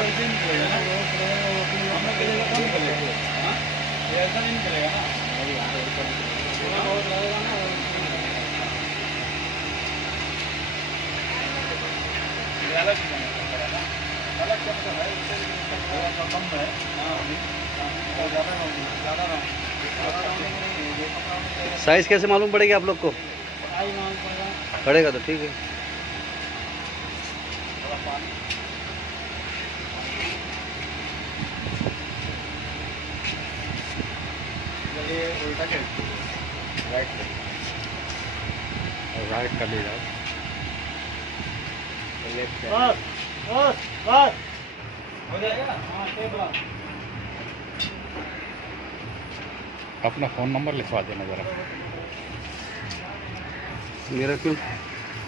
ऐसे निकलेगा ना, हमें निकलेगा तो निकलेगा, हाँ ये ऐसा नहीं निकलेगा ना, बहुत लगेगा ना, ये अलग है ना, अलग का मतलब है इससे कम है, हाँ ज़्यादा साइज कैसे मालूम पड़ेगी आप लोग को? पड़ेगा तो ठीक है। उल्टा के राइट कर लीजिए बस बस बस हो जाएगा। हाँ अपना फ़ोन नंबर लिखवा देना ज़रा। मेरा क्यों?